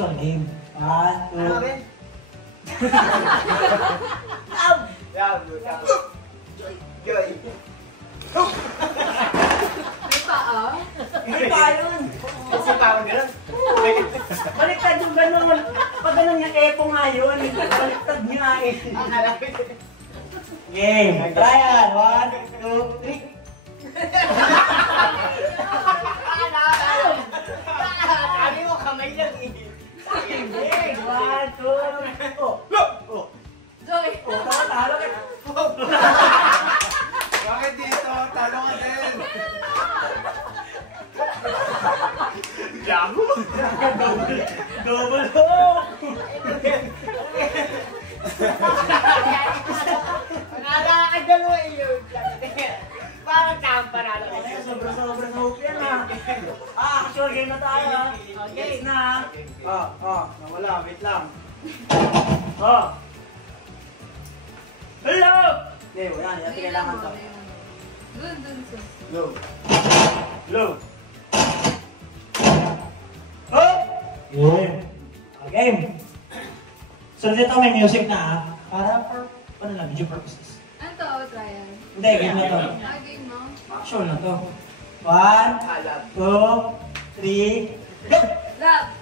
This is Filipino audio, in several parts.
actual game. 1, 2. Joy. May paa? Hindi pa yun. Kasi parang gano'n. Baliktad yung gano'n. Pag gano'n yung epo nga yun. Baliktad nga eh. Game. Trial. 1, 2, 3. Sabi mo kamay lang eh. Game. 1, 2, 3. Oh. Joy! Talo ka. Bakit dito? Talo ka din. Jago? Double hook. Nakakadalo eh yun. Parang kampa na lang. Sobra hook yan ah. Actual game na tayo ah. Okay na. Nawala. Wait lang. Hello! Hindi, wala. Hindi natin kailangan to. Dun. Hello! Oh! Game! Game! So dito may music na ah. Para for, ano lang, video purposes. Ano to? Trial? Hindi, game na to. Game mo? Actual na to. 1, 2, 3, go! Love!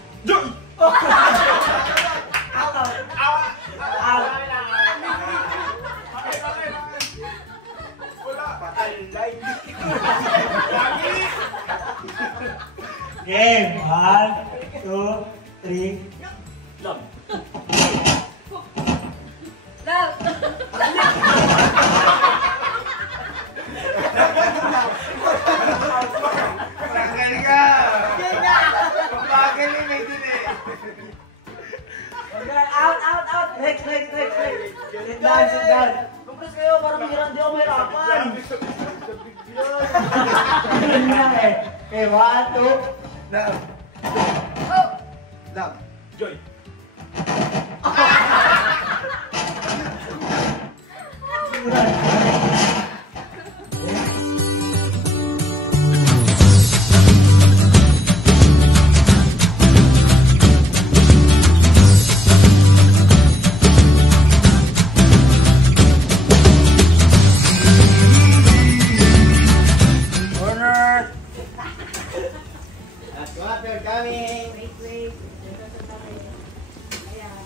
Game! 1, 2, 3, love! Love! Magaling ka! Magaling may din eh. Out! Next! Sit down! Compress kayo para hindi ako mahirapan! Ganun lang eh. Okay, 1, 2, Love. Oh! Love. Joy. corner! Water coming. Wait. Ayan.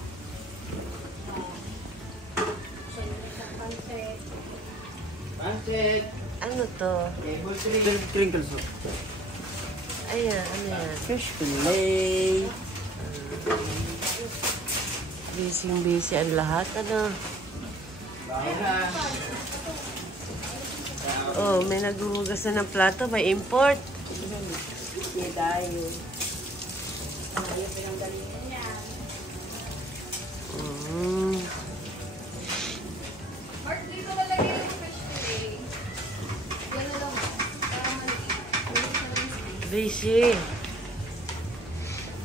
Pancit. Ano to? Table 3. Crinkle soup. Ayan, ano yan? Fish fillet. Busy ang lahat, ano? Oh, may naghuhugas na ng plato, may import. Sige tayo. Mark, dito lalagay yung fish fillet. Gano'n lang. Para maliit. Busy.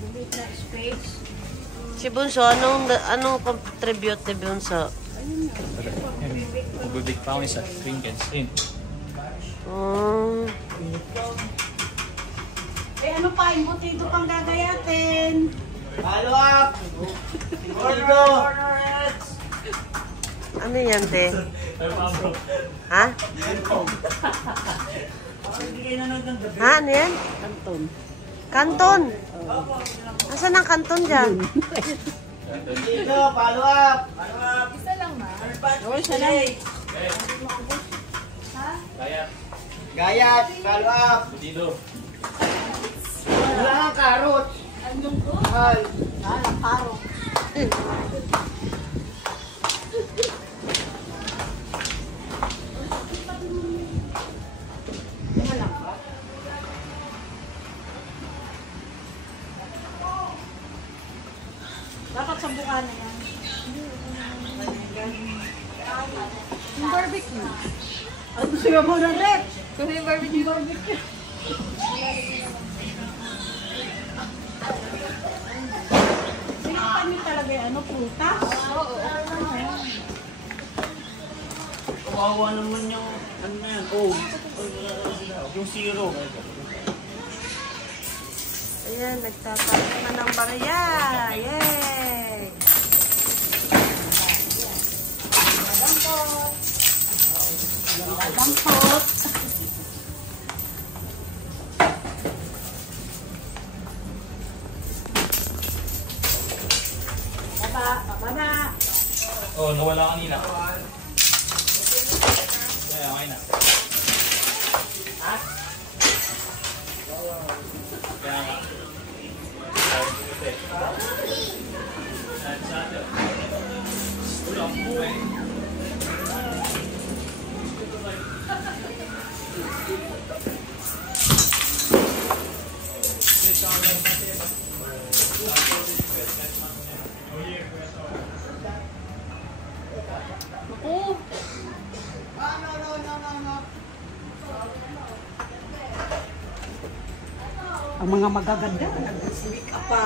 Maliit na space. Si Bunso, anong contribute ni Bunso? Magbibig pa ako isa. Crinkles. Ayun. Ano pa, embutido pang gagayatin. Follow up. Gordo. Ano yan, te? Ha? Ha, ano yan? Kanton. Kanton? Asan ang kanton dyan? Dito, follow up. Isa lang ma. Oo, siya lang. Ha? Gayat, follow up. Dito. Wala kang carrot. Andun ko. Mahal. Paro. Dapat sa buka na yan. Yung barbecue. Ano gusto mo ng rep? Kung yung barbecue. Sinipan niyo talaga yung ano, prutas? Oo. Kawawa naman yung, ano na yan, yung zero. Ayan, nagtatayo na ng barya. Yay! Dampot. Baba. Oh, nawala kanina. Ay, okay na. Ha? Kaya nga. Ulang buhay. Ang mga magaganda. Nag-make up pa.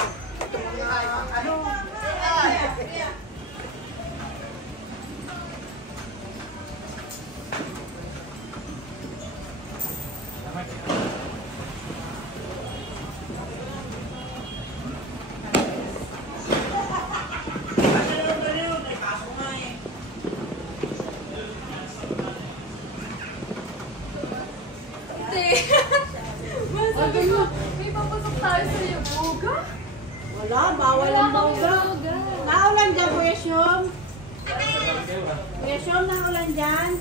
May papasok tayo sa iyo, Boga. Wala, bawal ang bawga. Naulan dyan, Kuya Syom. Kuya Syom, naulan dyan.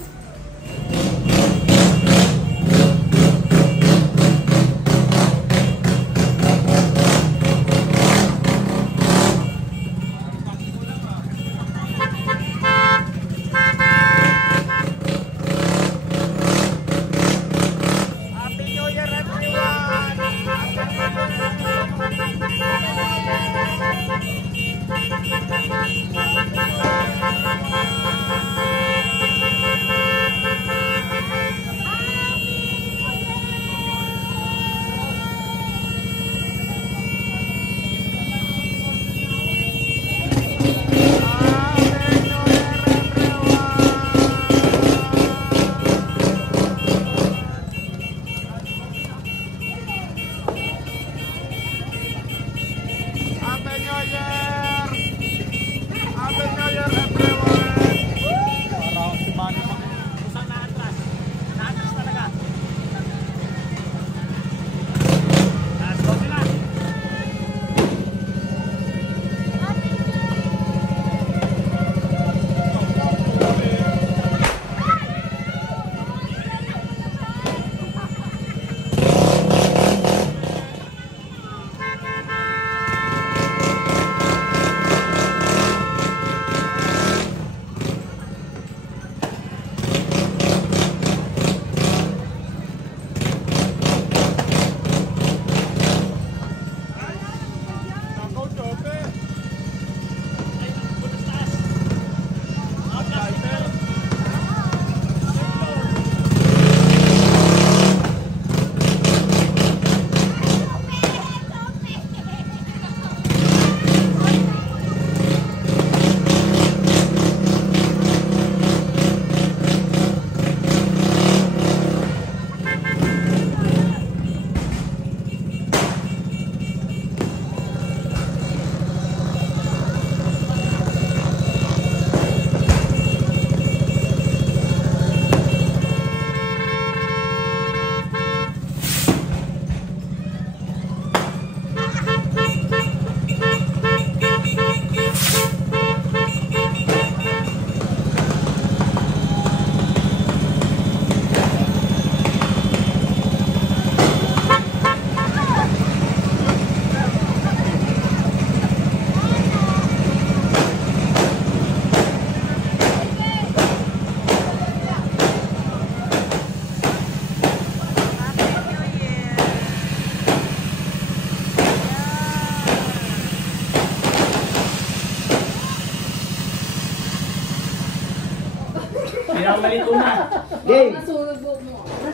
Pinakamalito na. Game. Nasunog mo.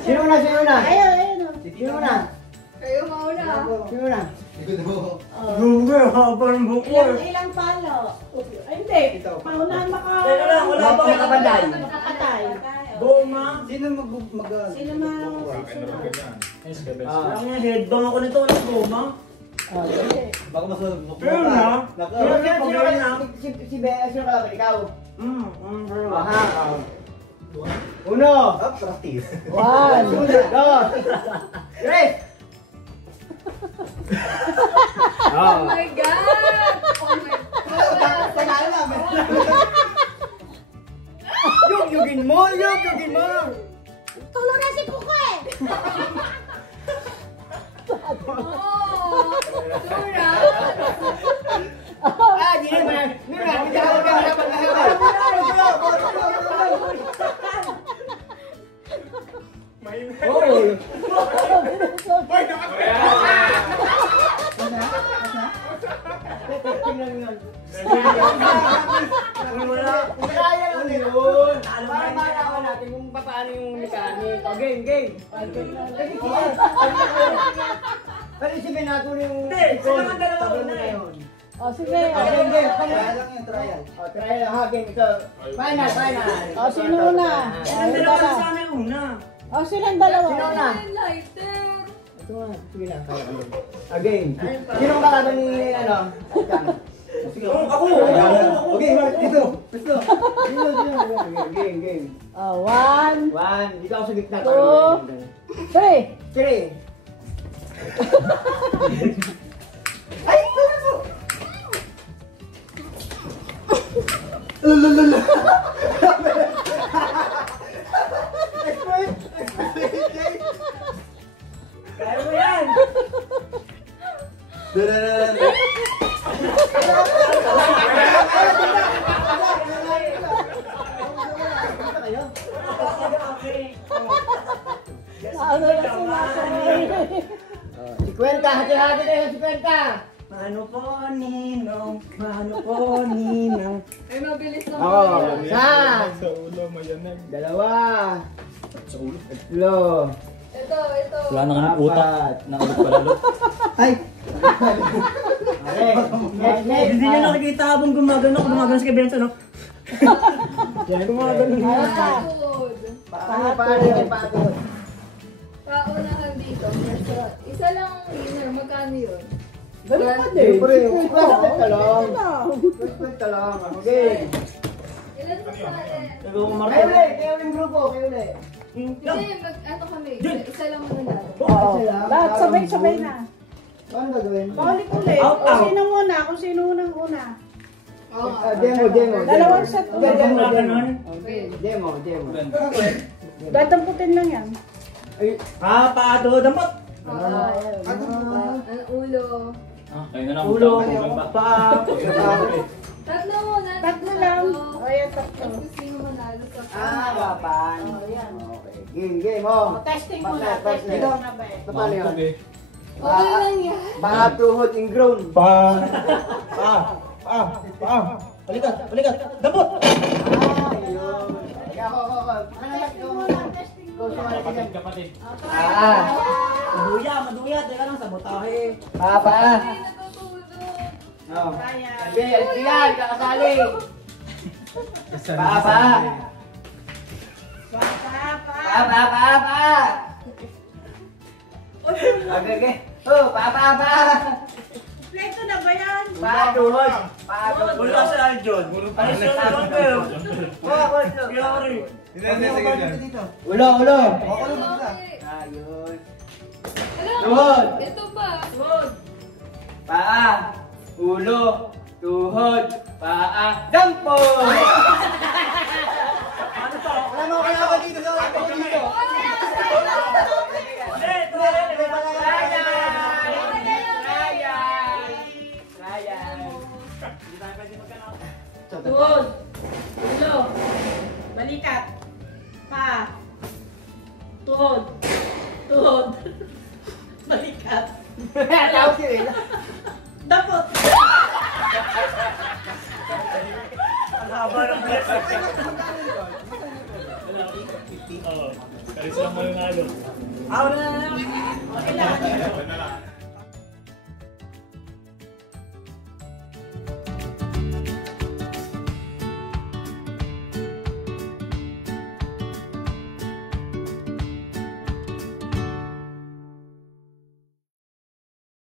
Sino na? Ayun. Sino na? Kayo mauna. Sino na? Bunga, haba ng buko. Ilang palo? Ay, hindi. Paunahan maka... Teka lang, wala pa Nakabanday. Nakapatay. Goma. Sino Sino Parang nga, headbang ako nito. Walang goma. Oh, sige. Baka masunod mo. Pero na. Si Bea, sino ka? Ikaw. Pero Aha. Uno. Practice. One. Dos. Tres. Oh my God! Oh my God! Panalo namin. Yugin mo. Tulo na si Kukoy! Oh! Sura! Di naman. Bitaw ka dapat na. Hoy. Kaya lang yun. Para malaman natin kung paano yung mechanic. O, game. Pero isipin natin yung... Hindi, sila nga dalawa una eh. O, sige. Game. Trial lang yung trial. O, try lang ha, game. Ito. Final. O, sino una? Ang dalawa na sana yung una. O, silang dalawa. Sino una? Lighter! Ito nga. Sige na. Game. Sino ang kalaban ni, ano? Sige. Ako! Okay, Mark, dito. Gusto. Game. O, 1, One. Dito ako sa gitna. 2, 3. Three. Kaya mo yan! Ano na sinasabi? Si Kwenta. Hati-hati kayo si Kwenta. Mano po, Ninong? Mano po, Ninong? Ay, mabilis lang. Isa. Sa ulo, mayanag. Dalawa. Sa ulo. Tatlo. Ito. Wala nang utak. Nakalot pa lalo. Ay. Okay. Next. Hindi niya nakikita habang gumagano si Benson, no? Gumagano niya. Pagod. Paano? Paunahan dito. Isa lang ang winner. Magkano yun? Ganun pa din. Siyempre. Kwenta lang. Kwenta lang. Okay. Ilan pa sa alin? Kayo ulit grupo. Hindi, ano kami. Isa lang muna. Oo. Lahat sabay-sabay na. Paano gagawin? Paulit-ulit. Out. Kung sino muna, kung sino unang una. Oo. Demo. Dalawang set ulit. Demo. Dadamputin lang yan. Paado, damot! Oo. Ano ulo? Kayo na lang. Ulo, Ba? pa, Tatlo muna. Tatlo lang. O, yan, tatlo. Tapos sino manalo sa Laban. O, yan. Okay. Game. Oh. Testing muna. Test. Testing muna ba eh. Paano yun? Okay lang yan. Mga tuhod ingrown. Balikat, damot! Ayun. Ako. Testing muna. Testing muna. Kapatid. Maduya, teka lang, sabotahe. Papa. Ay, natutulog. No. Ayan. Yan, kakasali. Papa. Papa. Okay. Oh, papa. Pleto na ba yan? Paduhod. Wala sa Aljon. Ano siya na pero? Yari. Ulo. Okay. Ayun. Alam, Tuhod. ito pa. Paa. Ulo. Tuhod. Paa. Dampo. Alam mo kaya ako dito sa ako dito. Tuhod. Ulo. Balikat. Pa. Tuhod. Balikat. Tawag si Wela.